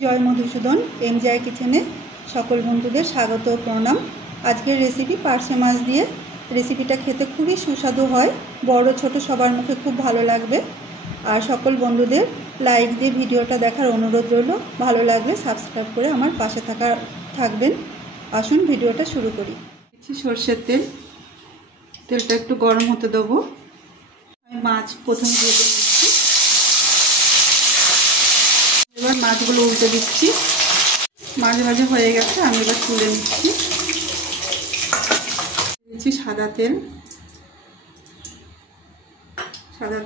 জয় Madhusudan MgI কিচেনে সকল বন্ধুদের স্বাগত ও প্রণাম। আজকের রেসিপি পার্শে মাছ দিয়ে। রেসিপিটা খেতে খুবই সুস্বাদু হয়, বড় ছোট সবার মুখে খুব ভালো লাগবে। আর সকল বন্ধুদের লাইক দিয়ে ভিডিওটা দেখার অনুরোধ রইল। ভালো লাগলে সাবস্ক্রাইব করে আমার পাশে থাকবেন। আসুন ভিডিওটা শুরু করি। সর্ষের তেলটা একটু গরম হতে দেবো। আমি মাছ প্রথমে দিয়ে দিচ্ছি, এবার মাছগুলো উল্টে দিচ্ছি। মাছ ভাজা হয়ে গেছে, আমি এবার তুলে নিচ্ছি। সাদা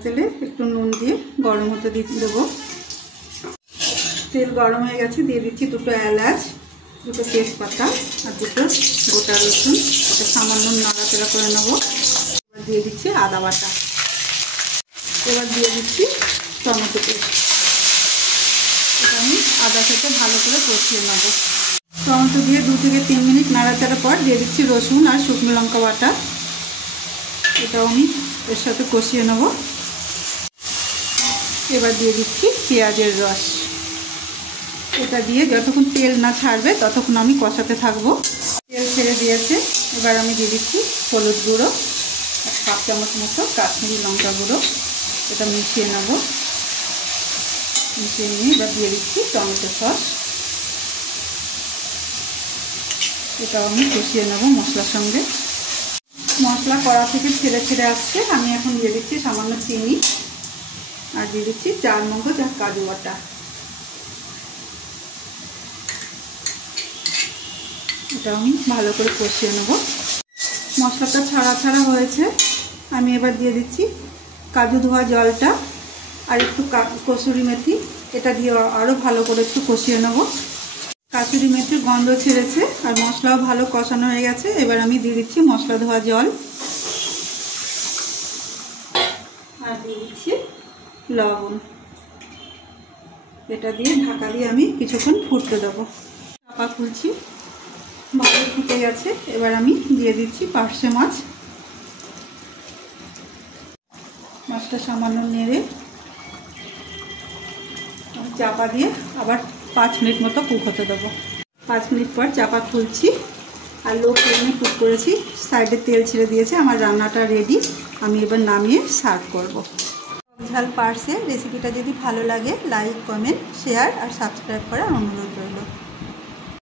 তেলে একটু নুন দিয়ে গরম হতে দেবো। তেল গরম হয়ে গেছে, দিয়ে দিচ্ছি দুটো এলাচ, দুটো তেজপাতা আর দুটো গোটা রসুন। এটা সামান্য নাড়াচাড়া করে নেবো। এবার দিয়ে দিচ্ছি আদা বাটা। এবার দিয়ে দিচ্ছি টমেটো পেস্ট। এটা আমি আদার সাথে ভালো করে কষিয়ে নেবো। টমেটো দিয়ে 2 থেকে 3 মিনিট নাড়াচাড়ার পর দিয়ে দিচ্ছি রসুন আর শুকনো লঙ্কা বাটা। এটাও আমি এর সাথে কষিয়ে নেব। এবার দিয়ে দিচ্ছি পেঁয়াজের রস। এটা দিয়ে যতক্ষণ তেল না ছাড়বে ততক্ষণ আমি কষাতে থাকবো। তেল ছেড়ে দিয়েছে, এবার আমি দিয়ে দিচ্ছি হলুদ গুঁড়ো, 1 চামচ মতো কাশ্মীরি লঙ্কা গুঁড়ো। এটা মিশিয়ে নেব। মিশিয়ে নিয়ে এবার দিয়ে দিচ্ছি টমেটো সস। এটাও আমি কষিয়ে নেব মশলার সঙ্গে। মশলা কড়া থেকে ছেড়ে আসছে। আমি এখন দিয়ে দিচ্ছি সামান্য চিনি আর দিয়ে দিচ্ছি 4 মগজ আর কাজু বাটা। এটা আমি ভালো করে কষিয়ে নেব। মশলাটা ছাড়া হয়েছে। আমি এবার দিয়ে দিচ্ছি কাজু ধোয়া জলটা আর একটু কসুরি মেথি। এটা দিয়ে আরও ভালো করে একটু কষিয়ে নেব। কাসুরি মেথির গন্ধ ছেড়েছে আর মশলাও ভালো কষানো হয়ে গেছে। এবার আমি দিয়ে দিচ্ছি মশলা ধোয়া জল আর দিয়ে দিচ্ছি লবণ। এটা দিয়ে ঢাকা দিয়ে আমি কিছুক্ষণ ফুটতে দেবো। চাপা খুলছি, ভালো ফুটে গেছে। এবার আমি দিয়ে দিচ্ছি পার্শে মাছটা সামান্য নেড়ে চাপা দিয়ে আবার 5 মিনিট মতো কুক হতে দেবো। 5 মিনিট পর চাপা খুলছি আর লো ফ্লেমে কুক করেছি। সাইডে তেল ছেড়ে দিয়েছে। আমার রান্নাটা রেডি। আমি এবার নামিয়ে সার্ভ করব। ঝাল পার্শে রেসিপিটা যদি ভালো লাগে লাইক, কমেন্ট, শেয়ার আর সাবস্ক্রাইব করার অনুরোধ রইল।